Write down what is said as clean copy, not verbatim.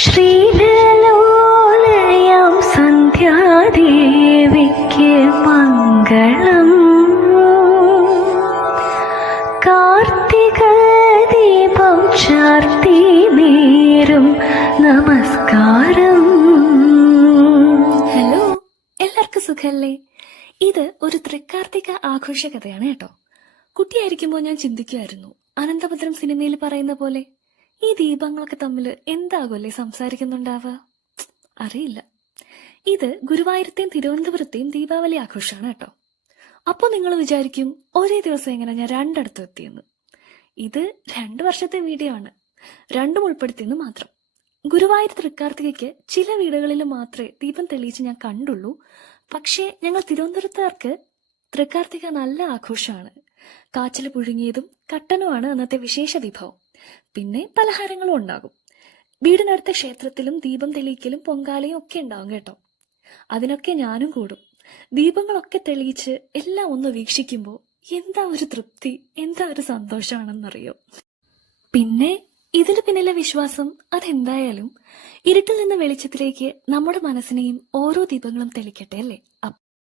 ശ്രീലലോലയം സന്ധ്യാദേവിക്ക് മംഗളം. കാർത്തിക ദീപം ചാർത്തി നേരും നമസ്കാരം. ഹലോ, എല്ലാവർക്കും സുഖല്ലേ? ഇത് ഒരു തൃക്കാർത്തിക ആഘോഷ കഥയാണ് കേട്ടോ. കുട്ടിയായിരിക്കുമ്പോൾ ഞാൻ ചിന്തിക്കുമായിരുന്നു, അനന്തഭദ്രം സിനിമയിൽ പറയുന്ന പോലെ ഈ ദീപങ്ങളൊക്കെ തമ്മിൽ എന്താകുമല്ലേ സംസാരിക്കുന്നുണ്ടാവുക? അറിയില്ല. ഇത് ഗുരുവായൂരത്തെയും തിരുവനന്തപുരത്തെയും ദീപാവലി ആഘോഷമാണ് കേട്ടോ. അപ്പോൾ നിങ്ങൾ വിചാരിക്കും, ഒരേ ദിവസം എങ്ങനെ ഞാൻ രണ്ടിടത്തും എത്തിയെന്ന്. ഇത് 2 വർഷത്തെ വീഡിയോ ആണ്, രണ്ടും ഉൾപ്പെടുത്തിയെന്ന് മാത്രം. ഗുരുവായൂർ തൃക്കാർത്തികയ്ക്ക് ചില വീടുകളിൽ മാത്രമേ ദീപം തെളിയിച്ച് ഞാൻ കണ്ടുള്ളൂ. പക്ഷേ ഞങ്ങൾ തിരുവനന്തപുരത്തുകാർക്ക് തൃക്കാർത്തിക നല്ല ആഘോഷമാണ്. കാച്ചിൽ പുഴുങ്ങിയതും കട്ടനുമാണ് അന്നത്തെ വിശേഷ വിഭവം. പിന്നെ പലഹാരങ്ങളും ഉണ്ടാകും. വീടിനടുത്ത ക്ഷേത്രത്തിലും ദീപം തെളിയിക്കലും പൊങ്കാലയും ഒക്കെ ഉണ്ടാവും കേട്ടോ. അതിനൊക്കെ ഞാനും കൂടും. ദീപങ്ങളൊക്കെ തെളിയിച്ച് എല്ലാം ഒന്ന് വീക്ഷിക്കുമ്പോൾ എന്താ ഒരു തൃപ്തി, എന്താ ഒരു സന്തോഷമാണെന്നറിയോ. പിന്നെ ഇതിന് പിന്നിലെ വിശ്വാസം അതെന്തായാലും ഇരുട്ടിൽ നിന്ന് വെളിച്ചത്തിലേക്ക് നമ്മുടെ മനസ്സിനെയും ഓരോ ദീപങ്ങളും തെളിക്കട്ടെ അല്ലേ.